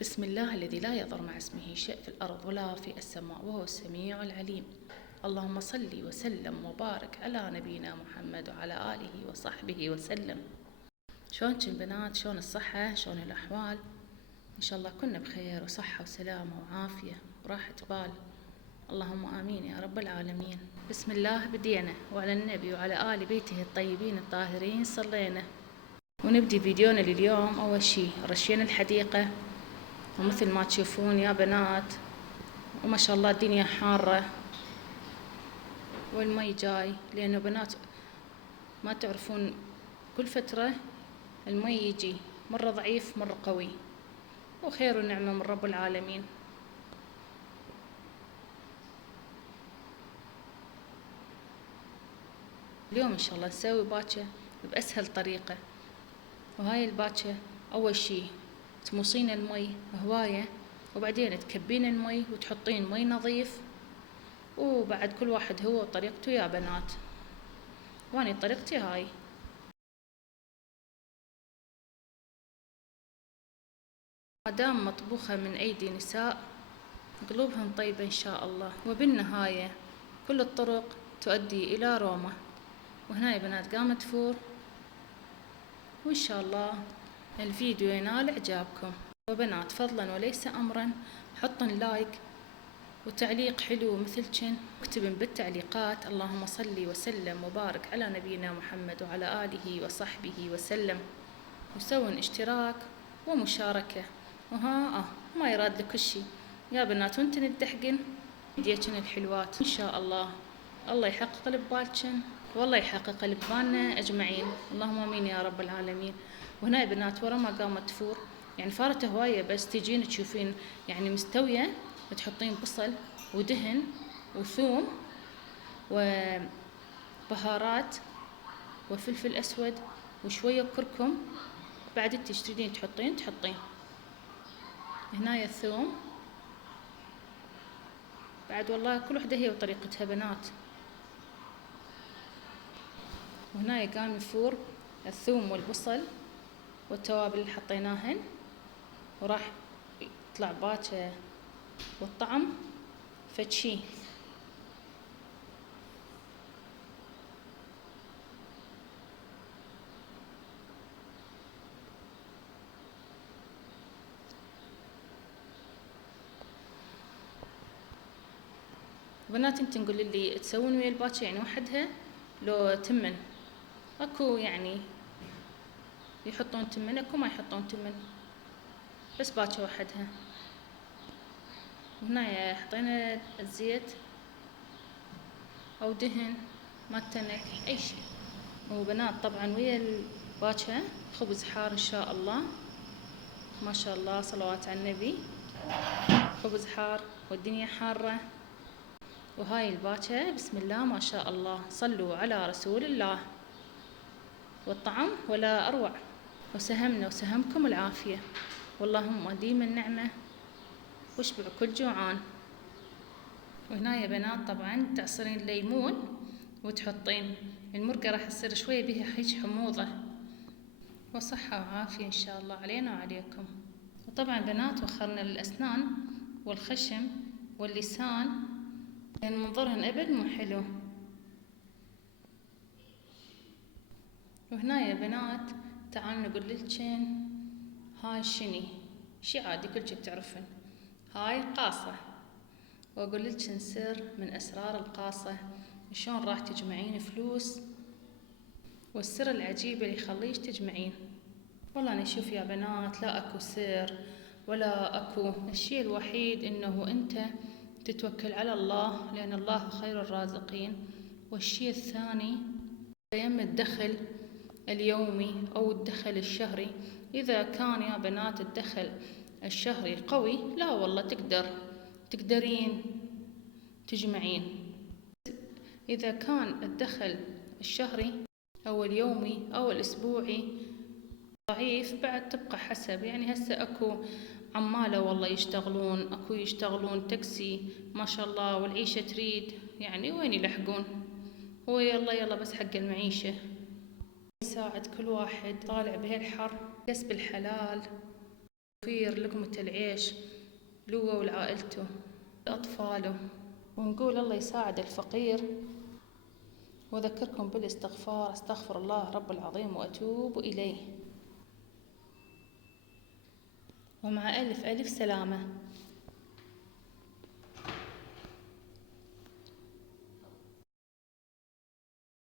بسم الله الذي لا يضر مع اسمه شيء في الأرض ولا في السماء وهو السميع العليم. اللهم صل وسلم وبارك على نبينا محمد وعلى آله وصحبه وسلم. شلونكن بنات؟ شلون الصحة؟ شلون الأحوال؟ إن شاء الله كنا بخير وصحة وسلامة وعافية وراحة بال. اللهم آمين يا رب العالمين. بسم الله بدينا، وعلى النبي وعلى آل بيته الطيبين الطاهرين صلينا. ونبدي فيديونا لليوم. أول شي رشينا الحديقة، ومثل ما تشوفون يا بنات وما شاء الله الدنيا حارة والمي جاي، لأنه بنات ما تعرفون كل فترة المي يجي مرة ضعيف مرة قوي، وخير ونعمة من رب العالمين. اليوم إن شاء الله نسوي باكة بأسهل طريقة. وهاي الباكة أول شي تمصين المي هواية، وبعدين تكبين المي وتحطين مي نظيف، وبعد كل واحد هو طريقته يا بنات، واني طريقتي هاي. مادام مطبوخة من أيدي نساء قلوبهم طيبة إن شاء الله، وبالنهاية كل الطرق تؤدي إلى روما. وهنا يا بنات قامت تفور، وإن شاء الله الفيديو ينال إعجابكم. وبنات فضلا وليس أمرا حطن لايك وتعليق حلو مثلكن، اكتبن بالتعليقات اللهم صل وسلم وبارك على نبينا محمد وعلى آله وصحبه وسلم، وسوون اشتراك ومشاركة. وها ما يراد لك شي يا بنات، وانتن تدحقن فيديوكن الحلوات ان شاء الله. الله يحقق لبالكن والله يحقق لبالنا اجمعين، اللهم امين يا رب العالمين. وهنا يا بنات ورا ما قامت تفور، يعني فارت هواية، بس تجين تشوفين يعني مستوية، تحطين بصل ودهن وثوم وبهارات وفلفل اسود وشوية كركم. بعد تشترين تحطين هنا الثوم. بعد والله كل وحدة هي وطريقتها بنات. وهنا قام يفور الثوم والبصل والتوابل اللي حطيناهن، وراح يطلع باكة والطعم فتشي. بنات انت نقول لي تسوون ويا الباكة يعني وحدها لو تمن؟ اكو يعني يحطون تمن، اكو ما يحطون تمن، بس باكة وحدها. وهنا حطينا الزيت او دهن ما تنك اي شي. وبنات طبعا ويا الباكة خبز حار ان شاء الله، ما شاء الله صلوات على النبي، خبز حار والدنيا حارة. وهاي الباكة بسم الله ما شاء الله، صلوا على رسول الله، والطعم ولا أروع. وسهمنا وسهمكم العافية، واللهم ديم النعمة واشبع كل جوعان. وهنا يا بنات طبعا تعصرين ليمون وتحطين المرقة، راح تصير شوية بها هيج حموضة، وصحة وعافية إن شاء الله علينا وعليكم. وطبعا بنات وخرنا الأسنان والخشم واللسان، لأن منظرهن أبد مو حلو. وهنا يا بنات تعالوا نقول لكن هاي شي عادي كلكم تعرفن، هاي قاصة. واقول لكن سر من اسرار القاصة، شلون راح تجمعين فلوس، والسر العجيب اللي يخليش تجمعين. والله انا اشوف يا بنات لا اكو سر ولا اكو، الشيء الوحيد انه انت تتوكل على الله، لان الله خير الرازقين. والشيء الثاني يم الدخل اليومي أو الدخل الشهري. إذا كان يا بنات الدخل الشهري قوي، لا والله تقدرين تجمعين. إذا كان الدخل الشهري أو اليومي أو الأسبوعي ضعيف، بعد تبقى حسب. يعني هسه أكو عمالة والله يشتغلون، أكو يشتغلون تاكسي ما شاء الله، والعيشة تريد، يعني وين يلحقون؟ هو يلا بس حق المعيشة. يساعد كل واحد طالع بهالحر كسب الحلال. توفير لقمة العيش له ولعائلته لأطفاله، ونقول الله يساعد الفقير. وأذكركم بالاستغفار: استغفر الله رب العظيم وأتوب إليه. ومع ألف سلامة.